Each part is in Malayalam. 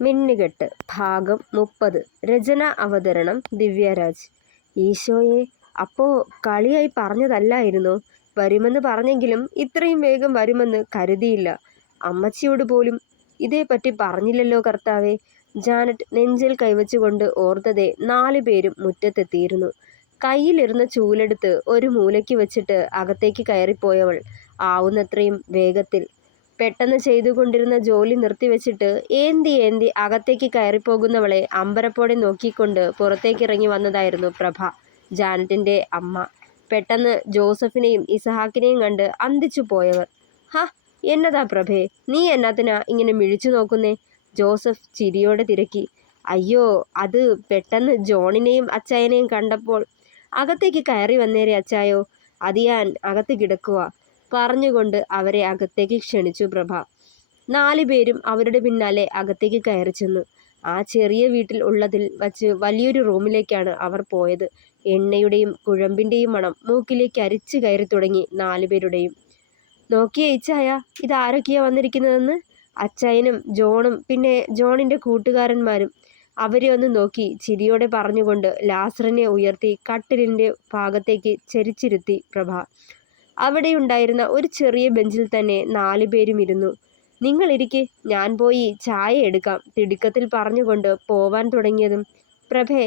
മിന്നുകെട്ട് ഭാഗം 30. രചന അവതരണം ദിവ്യരാജ്. ഈശോയെ, അപ്പോ കളിയായി പറഞ്ഞതല്ലായിരുന്നോ? വരുമെന്ന് പറഞ്ഞെങ്കിലും ഇത്രയും വേഗം വരുമെന്ന് കരുതിയില്ല. അമ്മച്ചിയോട് പോലും ഇതേപ്പറ്റി പറഞ്ഞില്ലല്ലോ കർത്താവേ. ജാനറ്റ് നെഞ്ചിൽ കൈവച്ചുകൊണ്ട് ഓർത്തതെ 4 പേരും മുറ്റത്തെത്തിയിരുന്നു. കയ്യിലിരുന്ന ചൂലെടുത്ത് ഒരു മൂലയ്ക്ക് വെച്ചിട്ട് അകത്തേക്ക് കയറിപ്പോയവൾ ആവുന്നത്രയും വേഗത്തിൽ. പെട്ടെന്ന് ചെയ്തുകൊണ്ടിരുന്ന ജോലി നിർത്തിവെച്ചിട്ട് ഏന്തി അകത്തേക്ക് കയറിപ്പോകുന്നവളെ അമ്പരപ്പോടെ നോക്കിക്കൊണ്ട് പുറത്തേക്കിറങ്ങി വന്നതായിരുന്നു പ്രഭ, ജാനറ്റിന്റെ അമ്മ. പെട്ടെന്ന് ജോസഫിനെയും ഇസഹാക്കിനെയും കണ്ട് അന്തിച്ചു പോയവർ. ഹ, എന്നതാ പ്രഭേ, നീ എന്നാത്തിനാ ഇങ്ങനെ മിഴിച്ചു നോക്കുന്നേ? ജോസഫ് ചിരിയോടെ തിരക്കി. അയ്യോ, അത് പെട്ടെന്ന് ജോണിനെയും അച്ചായനെയും കണ്ടപ്പോൾ അകത്തേക്ക് കയറി വന്നേരെ അച്ചായോ. അത് ഞാൻ അകത്ത് കിടക്കുക പറഞ്ഞുകൊണ്ട് അവരെ അകത്തേക്ക് ക്ഷണിച്ചു പ്രഭ. 4 പേരും അവരുടെ പിന്നാലെ അകത്തേക്ക് കയറി ചെന്നു. ആ ചെറിയ വീട്ടിൽ ഉള്ളതിൽ വച്ച് വലിയൊരു റൂമിലേക്കാണ് അവർ പോയത്. എണ്ണയുടെയും കുഴമ്പിന്റെയും മണം മൂക്കിലേക്ക് അരിച്ചു കയറി തുടങ്ങി 4 പേരുടെയും. നോക്കിയേ ഇച്ചായ, ഇതാരൊക്കെയാ വന്നിരിക്കുന്നതെന്ന്. അച്ചായനും ജോണും പിന്നെ ജോണിന്റെ കൂട്ടുകാരന്മാരും. അവരെ ഒന്ന് നോക്കി ചിരിയോടെ പറഞ്ഞുകൊണ്ട് ലാസറിനെ ഉയർത്തി കട്ടിലിന്റെ ഭാഗത്തേക്ക് ചരിച്ചിരുത്തി പ്രഭ. അവിടെയുണ്ടായിരുന്ന ഒരു ചെറിയ ബെഞ്ചിൽ തന്നെ 4 പേരും ഇരുന്നു. നിങ്ങളിരിക്കെ, ഞാൻ പോയി ചായ എടുക്കാം തിടുക്കത്തിൽ പറഞ്ഞുകൊണ്ട് പോവാൻ തുടങ്ങിയതും പ്രഭേ,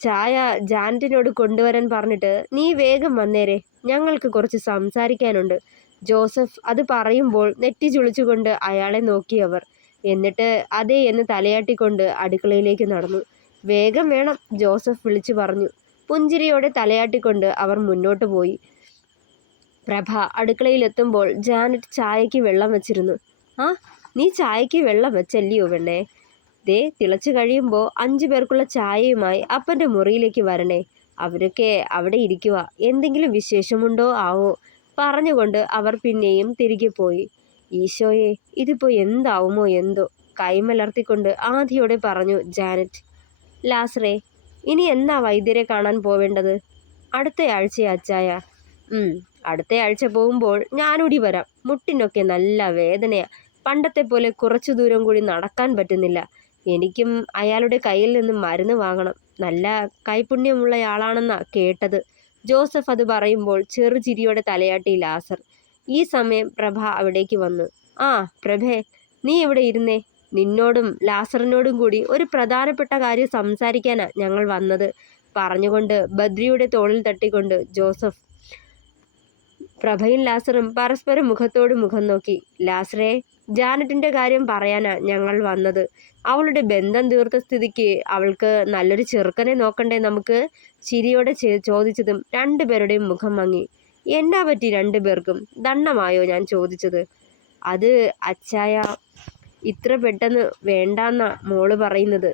ചായ ജാനറ്റിനോട് കൊണ്ടുവരാൻ പറഞ്ഞിട്ട് നീ വേഗം വന്നേരെ, ഞങ്ങൾക്ക് കുറച്ച് സംസാരിക്കാനുണ്ട്. ജോസഫ് അത് പറയുമ്പോൾ നെറ്റി ചുളിച്ചുകൊണ്ട് അയാളെ നോക്കിയവർ. എന്നിട്ട് അതേ എന്ന് തലയാട്ടിക്കൊണ്ട് അടുക്കളയിലേക്ക് നടന്നു. വേഗം വേണം, ജോസഫ് വിളിച്ചു പറഞ്ഞു. പുഞ്ചിരിയോടെ തലയാട്ടിക്കൊണ്ട് അവർ മുന്നോട്ട് പോയി. പ്രഭ അടുക്കളയിലെത്തുമ്പോൾ ജാനറ്റ് ചായയ്ക്ക് വെള്ളം വെച്ചിരുന്നു. ആ, നീ ചായയ്ക്ക് വെള്ളം വെച്ചല്ലയോ പെണ്ണേ? ദേ, തിളച്ചു കഴിയുമ്പോൾ 5 പേർക്കുള്ള ചായയുമായി അപ്പൻ്റെ മുറിയിലേക്ക് വരണേ. അവരൊക്കെ അവിടെ ഇരിക്കുക, എന്തെങ്കിലും വിശേഷമുണ്ടോ ആവോ പറഞ്ഞുകൊണ്ട് അവർ പിന്നെയും തിരികെ പോയി. ഈശോയെ, ഇതിപ്പോൾ എന്താവുമോ എന്തോ കൈമലർത്തിക്കൊണ്ട് ആധിയോടെ പറഞ്ഞു ജാനറ്റ്. ലാസറേ, ഇനി എന്നാ വൈദ്യരെ കാണാൻ പോവേണ്ടത്? അടുത്തയാഴ്ച അച്ചായ. അടുത്തയാഴ്ച പോകുമ്പോൾ ഞാനൂടി വരാം. മുട്ടിനൊക്കെ നല്ല വേദനയാ. പണ്ടത്തെ പോലെ കുറച്ചു ദൂരം കൂടി നടക്കാൻ പറ്റുന്നില്ല. എനിക്കും അയാളുടെ കയ്യിൽ നിന്ന് മരുന്ന് വാങ്ങണം. നല്ല കൈപുണ്യമുള്ളയാളാണെന്നാ കേട്ടത്. ജോസഫ് അത് പറയുമ്പോൾ ചെറുചിരിയോടെ തലയാട്ടി ലാസർ. ഈ സമയം പ്രഭ അവിടേക്ക് വന്നു. ആ പ്രഭേ, നീ ഇവിടെ ഇരുന്നേ. നിന്നോടും ലാസറിനോടും കൂടി ഒരു പ്രധാനപ്പെട്ട കാര്യം സംസാരിക്കാനാ ഞങ്ങൾ വന്നത് പറഞ്ഞുകൊണ്ട് ബദ്രിയുടെ തോളിൽ തട്ടിക്കൊണ്ട് ജോസഫ്. പ്രഭയും ലാസറും പരസ്പരം മുഖത്തോട് മുഖം നോക്കി. ലാസറേ, ജാനറ്റിന്റെ കാര്യം പറയാനാ ഞങ്ങൾ വന്നത്. അവളുടെ ബന്ധം തീർത്ത സ്ഥിതിക്ക് അവൾക്ക് നല്ലൊരു ചെറുക്കനെ നോക്കണ്ടേ നമുക്ക്? ചിരിയോടെ ചോദിച്ചതും 2 പേരുടെയും മുഖം മങ്ങി. എന്നാ പറ്റി 2 പേർക്കും? ദണ്ണമായോ ഞാൻ ചോദിച്ചത്? അത് അച്ചായ, ഇത്ര പെട്ടെന്ന് വേണ്ടാന്നാ മോള് പറയുന്നത്.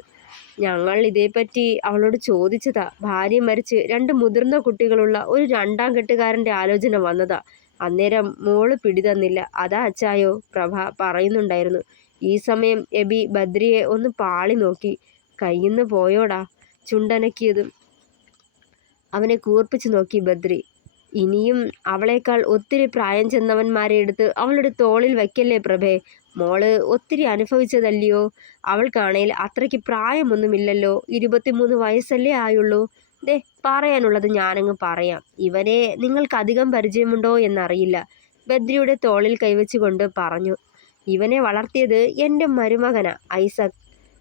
ഞങ്ങൾ ഇതേപ്പറ്റി അവളോട് ചോദിച്ചതാ. ഭാര്യ മരിച്ച് 2 മുതിർന്ന കുട്ടികളുള്ള ഒരു 2ാം കെട്ടുകാരൻ്റെ ആലോചന വന്നതാ. അന്നേരം മോള് പിടിതന്നില്ല. അതാ അച്ചായോ, പ്രഭ പറയുന്നുണ്ടായിരുന്നു. ഈ സമയം എബി ബദ്രിയെ ഒന്ന് പാളി നോക്കി. കയ്യിന്ന് പോയോടാ. ചുണ്ടനക്കിയതും അവനെ കൂർപ്പിച്ചു നോക്കി ബദ്രി. ഇനിയും അവളേക്കാൾ ഒത്തിരി പ്രായം ചെന്നവന്മാരെ എടുത്ത് അവളുടെ തോളിൽ വയ്ക്കല്ലേ പ്രഭേ. മോള് ഒത്തിരി അനുഭവിച്ചതല്ലയോ. അവൾക്കാണേൽ അത്രയ്ക്ക് പ്രായമൊന്നുമില്ലല്ലോ. 23 വയസ്സല്ലേ ആയുള്ളൂ. ദേ, പറയാനുള്ളത് ഞാനങ്ങ് പറയാം. ഇവനെ നിങ്ങൾക്ക് അധികം പരിചയമുണ്ടോ എന്നറിയില്ല. ബദ്രിയുടെ തോളിൽ കൈവച്ചുകൊണ്ട് പറഞ്ഞു. ഇവനെ വളർത്തിയത് എൻ്റെ മരുമകനാ, ഐസക്.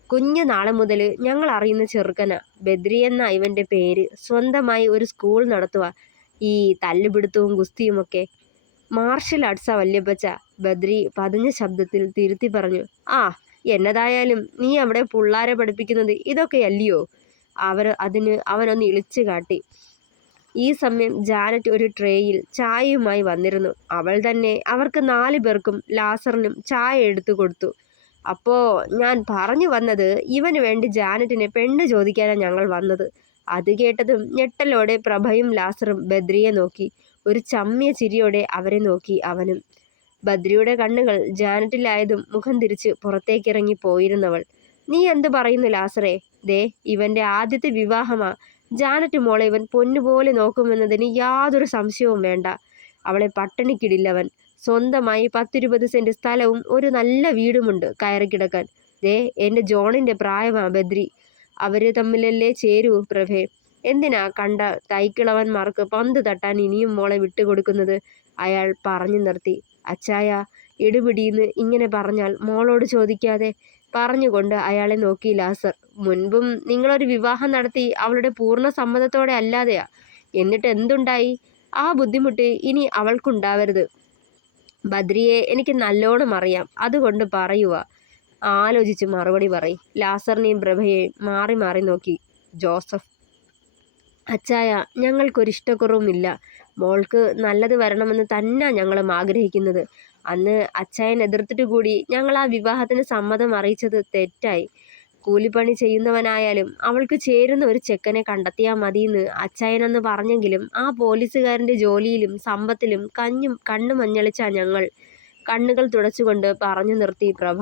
കുഞ്ഞു നാളെ മുതൽ ഞങ്ങൾ അറിയുന്ന ചെറുക്കനാ. ബദ്രി എന്ന ഇവൻ്റെ പേര്. സ്വന്തമായി ഒരു സ്കൂൾ നടത്തുക. ഈ തല്ലുപിടുത്തവും ഗുസ്തിയുമൊക്കെ മാർഷൽ ആർട്സാ വല്യപ്പച്ച, ബദ്രി പതിഞ്ഞ ശബ്ദത്തിൽ തിരുത്തി പറഞ്ഞു. ആ, എന്നതായാലും നീ അവിടെ പിള്ളാരെ പഠിപ്പിക്കുന്നത് ഇതൊക്കെയല്ലയോ? അവനൊന്ന് ഇളിച്ചു കാട്ടി. ഈ സമയം ജാനറ്റ് ഒരു ട്രേയിൽ ചായയുമായി വന്നിരുന്നു. അവൾ തന്നെ അവർക്ക് 4 പേർക്കും ലാസറിനും ചായ എടുത്തു കൊടുത്തു. അപ്പോ ഞാൻ പറഞ്ഞു വന്നത്, ഇവന് വേണ്ടി ജാനറ്റിനെ പെണ്ണ് ചോദിക്കാനാണ് ഞങ്ങൾ വന്നത്. അത് കേട്ടതും ഞെട്ടലോടെ പ്രഭയും ലാസറും ബദ്രിയെ നോക്കി. ഒരു ചമ്മിയ ചിരിയോടെ അവരെ നോക്കി അവനും. ബദ്രിയുടെ കണ്ണുകൾ ജാനറ്റിലായതും മുഖം തിരിച്ച് പുറത്തേക്കിറങ്ങി പോയിരുന്നവൾ. നീ എന്ത് പറയുന്നു ലാസറേ? ദേ, ഇവന്റെ ആദ്യത്തെ വിവാഹമാ. ജാനറ്റ് മോളെ ഇവൻ പൊന്നുപോലെ നോക്കുമെന്നതിന് യാതൊരു സംശയവും വേണ്ട. അവളെ പട്ടിണിക്കിടില്ലവൻ. സ്വന്തമായി 10-20 സെന്റ് സ്ഥലവും ഒരു നല്ല വീടുമുണ്ട് കയറി കിടക്കാൻ. ദേ എൻ്റെ ജോണിൻ്റെ പ്രായമാ ബദ്രി. അവർ തമ്മിലല്ലേ ചേരൂ പ്രഭേ. എന്തിനാ കണ്ട തൈക്കിളവന്മാർക്ക് പന്ത് തട്ടാൻ ഇനിയും മോളെ വിട്ടുകൊടുക്കുന്നത്? അയാൾ പറഞ്ഞു നിർത്തി. അച്ചായ, ഇടുപിടിയെന്ന് ഇങ്ങനെ പറഞ്ഞാൽ മോളോട് ചോദിക്കാതെ? പറഞ്ഞുകൊണ്ട് അയാളെ നോക്കി ലാസർ. മുൻപും നിങ്ങളൊരു വിവാഹം നടത്തി അവളുടെ പൂർണ്ണ സമ്മതത്തോടെ അല്ലാതെയാ. എന്നിട്ട് എന്തുണ്ടായി? ആ ബുദ്ധിമുട്ട് ഇനി അവൾക്കുണ്ടാവരുത്. ബദ്രിയെ എനിക്ക് നല്ലോണം അറിയാം, അതുകൊണ്ട് പറയുക. ആലോചിച്ച് മറുപടി പറയും. ലാസറിനെയും പ്രഭയെയും മാറി മാറി നോക്കി ജോസഫ്. അച്ചായ, ഞങ്ങൾക്കൊരിഷ്ടക്കുറവുമില്ല. മോൾക്ക് നല്ലത് വരണമെന്ന് തന്നെ ഞങ്ങളും ആഗ്രഹിക്കുന്നത്. അന്ന് അച്ചായൻ എതിർത്തിട്ട് കൂടി ഞങ്ങൾ ആ വിവാഹത്തിന് സമ്മതം അറിയിച്ചത് തെറ്റായി. കൂലിപ്പണി ചെയ്യുന്നവനായാലും അവൾക്ക് ചേരുന്ന ഒരു ചെക്കനെ കണ്ടെത്തിയാൽ മതിയെന്ന് അച്ചായനെന്ന് പറഞ്ഞെങ്കിലും ആ പോലീസുകാരൻ്റെ ജോലിയിലും സമ്പത്തിലും കണ്ണു മഞ്ഞളിച്ച ഞങ്ങൾ. കണ്ണുകൾ തുടച്ചുകൊണ്ട് പറഞ്ഞു നിർത്തി പ്രഭ.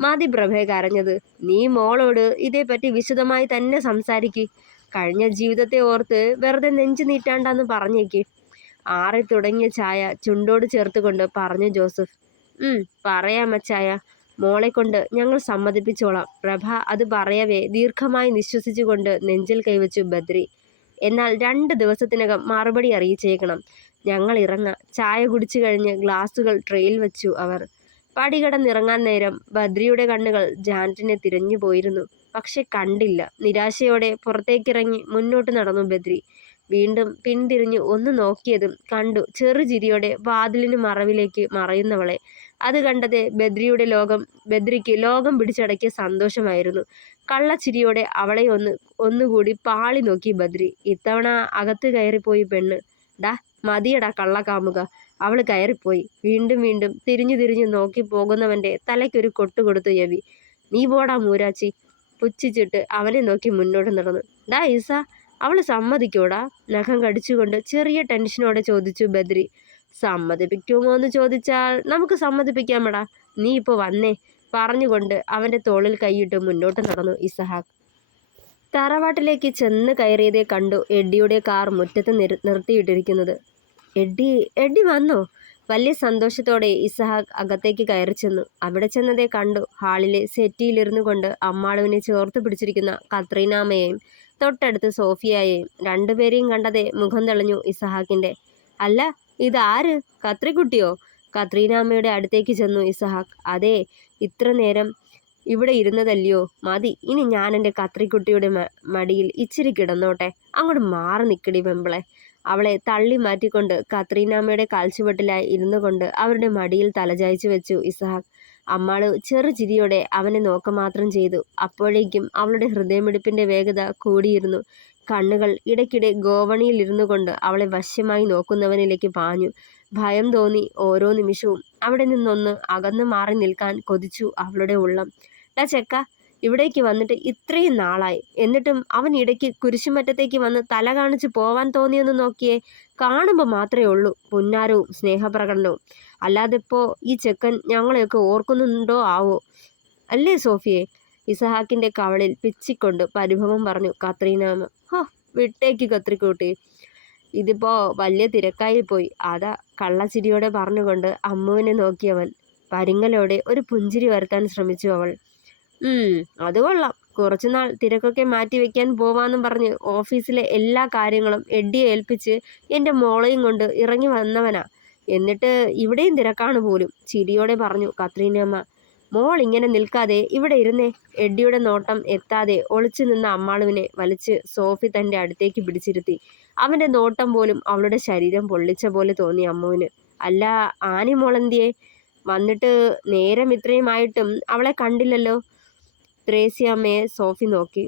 മതി പ്രഭയെ കരഞ്ഞത്. നീ മോളോട് ഇതേപ്പറ്റി വിശദമായി തന്നെ സംസാരിക്ക്. കഴിഞ്ഞ ജീവിതത്തെ ഓർത്ത് വെറുതെ നെഞ്ചു നീട്ടാണ്ടെന്ന് പറഞ്ഞേക്ക്. ആറി തുടങ്ങിയ ചായ ചുണ്ടോട് ചേർത്തുകൊണ്ട് പറഞ്ഞു ജോസഫ്. പറയാം അച്ചായ, മോളെ കൊണ്ട് ഞങ്ങൾ സമ്മതിപ്പിച്ചോളാം. പ്രഭ അത് പറയവേ ദീർഘമായി നിശ്വസിച്ചുകൊണ്ട് നെഞ്ചിൽ കൈവച്ചു ബദ്രി. എന്നാൽ 2 ദിവസത്തിനകം മറുപടി അറിയിച്ചേക്കണം. ഞങ്ങൾ ഇറങ്ങാം. ചായ കുടിച്ചു കഴിഞ്ഞ് ഗ്ലാസുകൾ ട്രെയിൽ വെച്ചു അവർ. പടികടന്നിറങ്ങാൻ നേരം ബദ്രിയുടെ കണ്ണുകൾ ജാനറ്റിനെ തിരഞ്ഞു പോയിരുന്നു. പക്ഷെ കണ്ടില്ല. നിരാശയോടെ പുറത്തേക്കിറങ്ങി മുന്നോട്ട് നടന്നു ബദ്രി. വീണ്ടും പിന്തിരിഞ്ഞു ഒന്ന് നോക്കിയതും കണ്ടു ചെറുചിരിയോടെ വാതിലിന് മറവിലേക്ക് മറയുന്നവളെ. അത് കണ്ടത് ബദ്രിക്ക് ലോകം പിടിച്ചടക്കിയ സന്തോഷമായിരുന്നു. കള്ളച്ചിരിയോടെ അവളെ ഒന്നുകൂടി പാളി നോക്കി ബദ്രി. ഇത്തവണ അകത്ത് കയറിപ്പോയി പെണ്ണ്. ഡാ മതിയടാ കള്ളക്കാമുക. അവൾ കയറിപ്പോയി. വീണ്ടും വീണ്ടും തിരിഞ്ഞു നോക്കി പോകുന്നവൻ്റെ തലയ്ക്കൊരു കൊട്ടുകൊടുത്തു യവി. നീ പോടാ മൂരാച്ചി. പുച്ഛിച്ചിട്ട് അവനെ നോക്കി മുന്നോട്ട് നടന്നു. ഡാ ഈസ, അവൾ സമ്മതിക്കോടാ? നഖം കടിച്ചുകൊണ്ട് ചെറിയ ടെൻഷനോടെ ചോദിച്ചു ബദ്രി. സമ്മതിപ്പിക്കുമോ എന്ന് ചോദിച്ചാൽ നമുക്ക് സമ്മതിപ്പിക്കാമടാ. നീ ഇപ്പോൾ വന്നേ. പറഞ്ഞുകൊണ്ട് അവൻ്റെ തോളിൽ കൈയിട്ട് മുന്നോട്ട് നടന്നു ഇസഹാക്ക്. തറവാട്ടിലേക്ക് ചെന്ന് കയറിയതേ കണ്ടു എഡ്ഡിയുടെ കാർ മുറ്റത്ത് നിർത്തിയിട്ടിരിക്കുന്നത്. എഡ്ഡി വന്നോ? വലിയ സന്തോഷത്തോടെ ഇസഹാക്ക് അകത്തേക്ക് കയറി ചെന്നു. അവിടെ ചെന്നതേ കണ്ടു ഹാളിലെ സെറ്റിയിലിരുന്നു കൊണ്ട് അമ്മാളുവിനെ ചേർത്ത് പിടിച്ചിരിക്കുന്ന കത്രീനാമയെയും തൊട്ടടുത്ത് സോഫിയയെയും. രണ്ടുപേരെയും കണ്ടതേ മുഖം തെളിഞ്ഞു ഇസഹാക്കിൻ്റെ. അല്ല, ഇതാര്? കത്രിക്കുട്ടിയോ? കത്രീനാമയുടെ അടുത്തേക്ക് ചെന്നു ഇസഹാക്ക്. അതെ, ഇത്ര നേരം ഇവിടെ ഇരുന്നതല്ലയോ? മതി, ഇനി ഞാൻ എൻ്റെ കത്രിക്കുട്ടിയുടെ മടിയിൽ ഇച്ചിരി കിടന്നോട്ടെ. അങ്ങോട്ട് മാറി നിൽക്കടി പെമ്പിളെ. അവളെ തള്ളി മാറ്റിക്കൊണ്ട് കത്രീനാമയുടെ കാൽച്ചുവട്ടിലായി ഇരുന്നു കൊണ്ട് അവരുടെ മടിയിൽ തലചായ്ച്ചു വെച്ചു ഇസഹാക്ക്. അമ്മാള് ചെറുചിരിയോടെ അവനെ നോക്ക മാത്രം ചെയ്തു. അപ്പോഴേക്കും അവളുടെ ഹൃദയമിടിപ്പിൻ്റെ വേഗത കൂടിയിരുന്നു. കണ്ണുകൾ ഇടയ്ക്കിടെ ഗോവണിയിൽ ഇരുന്നു കൊണ്ട് അവളെ വശ്യമായി നോക്കുന്നവനിലേക്ക് പാഞ്ഞു. ഭയം തോന്നി ഓരോ നിമിഷവും. അവിടെ നിന്നൊന്ന് അകന്നു മാറി നിൽക്കാൻ കൊതിച്ചു അവളുടെ ഉള്ളം. ഡാ ചെക്ക, ഇവിടേക്ക് വന്നിട്ട് ഇത്രയും നാളായി, എന്നിട്ടും അവൻ ഇടയ്ക്ക് കുരിശുമറ്റത്തേക്ക് വന്ന് തല കാണിച്ച് പോവാൻ തോന്നിയെന്ന് നോക്കിയേ. കാണുമ്പോൾ മാത്രമേ ഉള്ളൂ പുന്നാരവും സ്നേഹപ്രകടനവും. അല്ലാതെ ഇപ്പോൾ ഈ ചെക്കൻ ഞങ്ങളെയൊക്കെ ഓർക്കുന്നുണ്ടോ ആവോ? അല്ലേ സോഫിയെ? ഇസഹാക്കിൻ്റെ കവളിൽ പിച്ചിക്കൊണ്ട് പരിഭവം പറഞ്ഞു കത്രീനാമ. ഹോ, വിട്ടേക്ക് കത്രിക്കൂട്ടി, ഇതിപ്പോൾ വലിയ തിരക്കായി പോയി. അതാ കള്ളച്ചിരിയോടെ പറഞ്ഞുകൊണ്ട് അമ്മുവിനെ നോക്കിയവൻ. പരിങ്ങലോടെ ഒരു പുഞ്ചിരി വരുത്താൻ ശ്രമിച്ചു അവൾ. അത് കൊള്ളാം. കുറച്ചുനാൾ തിരക്കൊക്കെ മാറ്റി വെക്കാൻ പോവാന്നും പറഞ്ഞ് ഓഫീസിലെ എല്ലാ കാര്യങ്ങളും എഡ്ഡിയെ ഏൽപ്പിച്ച് എൻ്റെ മോളെയും കൊണ്ട് ഇറങ്ങി വന്നവനാ. എന്നിട്ട് ഇവിടെയും തിരക്കാണ് പോലും. ചിരിയോടെ പറഞ്ഞു കത്രീനമ്മ. മോൾ ഇങ്ങനെ നിൽക്കാതെ ഇവിടെ ഇരുന്നേ. എഡ്ഡിയുടെ നോട്ടം എത്താതെ ഒളിച്ചു നിന്ന അമ്മാളുവിനെ വലിച്ച് സോഫി തൻ്റെ അടുത്തേക്ക് പിടിച്ചിരുത്തി. അവൻ്റെ നോട്ടം പോലും അവളുടെ ശരീരം പൊള്ളിച്ച പോലെ തോന്നി അമ്മുവിന്. അല്ല, ആനി മോളെന്തിയെ? വന്നിട്ട് നേരം ഇത്രയുമായിട്ടും അവളെ കണ്ടില്ലല്ലോ. ത്രേസ്യാമ്മയെ സോഫി നോക്കി.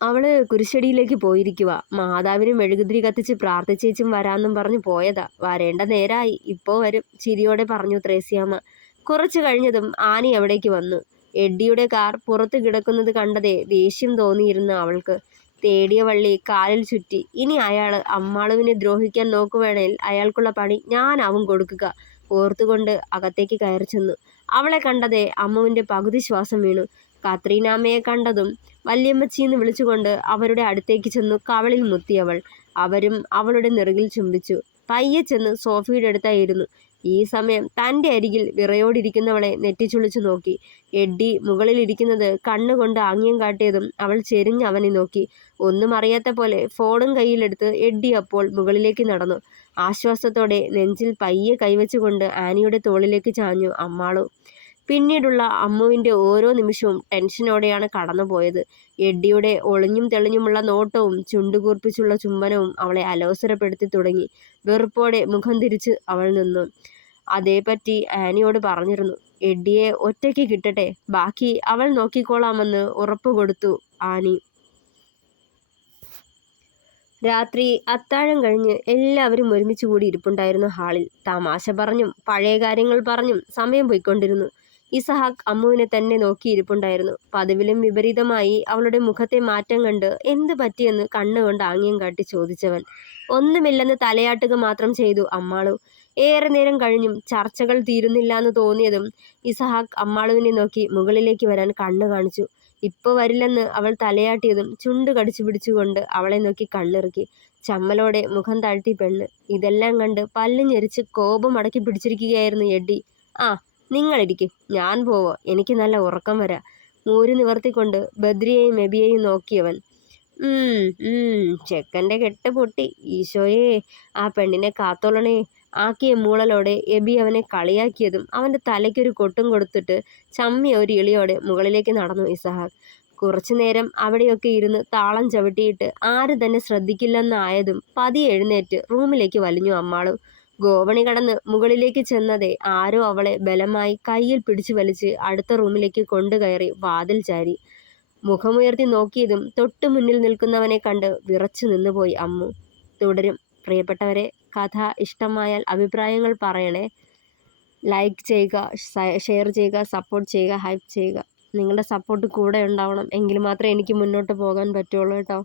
അവള് കുരിശടിയിലേക്ക് പോയിരിക്കുക. മാതാവിന് മെഴുകുതിരി കത്തിച്ച് പ്രാർത്ഥിച്ചേച്ചും വരാമെന്നും പറഞ്ഞു പോയതാ. വരേണ്ട നേരായി, ഇപ്പോൾ വരും, ചിരിയോടെ പറഞ്ഞു ത്രേസ്യാമ്മ. കുറച്ചു കഴിഞ്ഞതും ആനി അവിടേക്ക് വന്നു. എഡ്ഡിയുടെ കാർ പുറത്ത് കിടക്കുന്നത് കണ്ടതേ ദേഷ്യം തോന്നിയിരുന്നു അവൾക്ക്. തേടിയ വള്ളി കാലിൽ ചുറ്റി. ഇനി അയാൾ അമ്മാളുവിനെ ദ്രോഹിക്കാൻ നോക്കുവേണേൽ അയാൾക്കുള്ള പണി ഞാനാവും കൊടുക്കുക. ഓർത്തുകൊണ്ട് അകത്തേക്ക് കയറി ചെന്നു. അവളെ കണ്ടതേ അമ്മുവിൻ്റെ പകുതി ശ്വാസം വീണു. കത്രീനാമ്മയെ കണ്ടതും വല്യമ്മച്ചിന്ന് വിളിച്ചുകൊണ്ട് അവരുടെ അടുത്തേക്ക് ചെന്നു കവളിൽ മുത്തിയവൾ. അവരും അവളുടെ നെറുകിൽ ചുംബിച്ചു. പയ്യെ ചെന്ന് സോഫിയുടെ അടുത്തായിരുന്നു. ഈ സമയം തൻ്റെ അരികിൽ വിറയോടിരിക്കുന്നവളെ നെറ്റിച്ചുളിച്ചു നോക്കി. എഡ്ഡി മുകളിലിരിക്കുന്നത് കണ്ണുകൊണ്ട് ആംഗ്യം കാട്ടിയതും അവൾ ചെരിഞ്ഞ് അവനെ നോക്കി. ഒന്നും അറിയാത്ത പോലെ ഫോണും കയ്യിലെടുത്ത് എഡ്ഡി അപ്പോൾ മുകളിലേക്ക് നടന്നു. ആശ്വാസത്തോടെ നെഞ്ചിൽ പയ്യെ കൈവച്ചുകൊണ്ട് ആനിയുടെ തോളിലേക്ക് ചാഞ്ഞു അമ്മാളു. പിന്നീടുള്ള അമ്മുവിൻ്റെ ഓരോ നിമിഷവും ടെൻഷനോടെയാണ് കടന്നുപോയത്. എഡ്ഡിയുടെ ഒളിഞ്ഞും തെളിഞ്ഞുമുള്ള നോട്ടവും ചുണ്ടുകൂർപ്പിച്ചുള്ള ചുംബനവും അവളെ അലോസരപ്പെടുത്തി തുടങ്ങി. വെറുപ്പോടെ മുഖം തിരിച്ച് അവൾ നിന്നു. അതേപ്പറ്റി ആനിയോട് പറഞ്ഞിരുന്നു. എഡ്ഡിയെ ഒറ്റയ്ക്ക് കിട്ടട്ടെ, ബാക്കി അവൾ നോക്കിക്കോളാമെന്ന് ഉറപ്പ് കൊടുത്തു ആനി. രാത്രി അത്താഴം കഴിഞ്ഞ് എല്ലാവരും ഒരുമിച്ച് കൂടി ഇരിപ്പുണ്ടായിരുന്നു ഹാളിൽ. തമാശ പറഞ്ഞും പഴയ കാര്യങ്ങൾ പറഞ്ഞും സമയം പോയിക്കൊണ്ടിരുന്നു. ഇസഹാക്ക് അമ്മുവിനെ തന്നെ നോക്കിയിരിപ്പുണ്ടായിരുന്നു. പതിവിലും വിപരീതമായി അവളുടെ മുഖത്തെ മാറ്റം കണ്ട് എന്ത് പറ്റിയെന്ന് കണ്ണുകൊണ്ട് ആംഗ്യം കാട്ടി ചോദിച്ചവൻ. ഒന്നുമില്ലെന്ന് തലയാട്ടുക മാത്രം ചെയ്തു അമ്മാളു. ഏറെ നേരം കഴിഞ്ഞും ചർച്ചകൾ തീരുന്നില്ലാന്ന് തോന്നിയതും ഇസഹാക്ക് അമ്മാളുവിനെ നോക്കി മുകളിലേക്ക് വരാൻ കണ്ണു കാണിച്ചു. ഇപ്പോൾ വരില്ലെന്ന് അവൾ തലയാട്ടിയതും ചുണ്ട് കടിച്ചു പിടിച്ചുകൊണ്ട് അവളെ നോക്കി കണ്ണിറുക്കി. ചമ്മലോടെ മുഖം താഴ്ത്തി പെണ്ണ്. ഇതെല്ലാം കണ്ട് പല്ല് ഞെരിച്ച് കോപം അടക്കി പിടിച്ചിരിക്കുകയായിരുന്നു എഡ്ഡി. ആ, നിങ്ങളിരിക്ക്, ഞാൻ പോവോ, എനിക്ക് നല്ല ഉറക്കം വരാ. മൂരി നിവർത്തിക്കൊണ്ട് ബദ്രിയെയും എബിയെയും നോക്കിയവൻ. ചെക്കൻ്റെ കെട്ട് പൊട്ടി. ഈശോയെ, ആ പെണ്ണിനെ കാത്തോളണേ. ആക്കിയ മൂളലോടെ എബി അവനെ കളിയാക്കിയതും അവൻ്റെ തലയ്ക്കൊരു കൊട്ടും കൊടുത്തിട്ട് ചമ്മിയ ഒരു ഇളിയോടെ മുകളിലേക്ക് നടന്നു ഇസഹാക്ക്. കുറച്ചു നേരം അവിടെയൊക്കെ ഇരുന്ന് താളം ചവിട്ടിയിട്ട് ആരും തന്നെ ശ്രദ്ധിക്കില്ലെന്നായതും പതിയെ എഴുന്നേറ്റ് റൂമിലേക്ക് വലിഞ്ഞു അമ്മാളു. ഗോവണി കടന്ന് മുകളിലേക്ക് ചെന്നതേ ആരോ അവളെ ബലമായി കയ്യിൽ പിടിച്ചു വലിച്ച് അടുത്ത റൂമിലേക്ക് കൊണ്ടുകയറി വാതിൽ ചാരി. മുഖമുയർത്തി നോക്കിയതും തൊട്ടു മുന്നിൽ നിൽക്കുന്നവനെ കണ്ട് വിറച്ചു നിന്നുപോയി അമ്മു. തുടരും. പ്രിയപ്പെട്ടവരെ, കഥ ഇഷ്ടമായാൽ അഭിപ്രായങ്ങൾ പറയണേ. ലൈക്ക് ചെയ്യുക, ഷെയർ ചെയ്യുക, സപ്പോർട്ട് ചെയ്യുക, ഹൈപ്പ് ചെയ്യുക. നിങ്ങളുടെ സപ്പോർട്ട് കൂടെ ഉണ്ടാവണം. എങ്കിൽ മാത്രമേ എനിക്ക് മുന്നോട്ട് പോകാൻ പറ്റുള്ളൂ കേട്ടോ.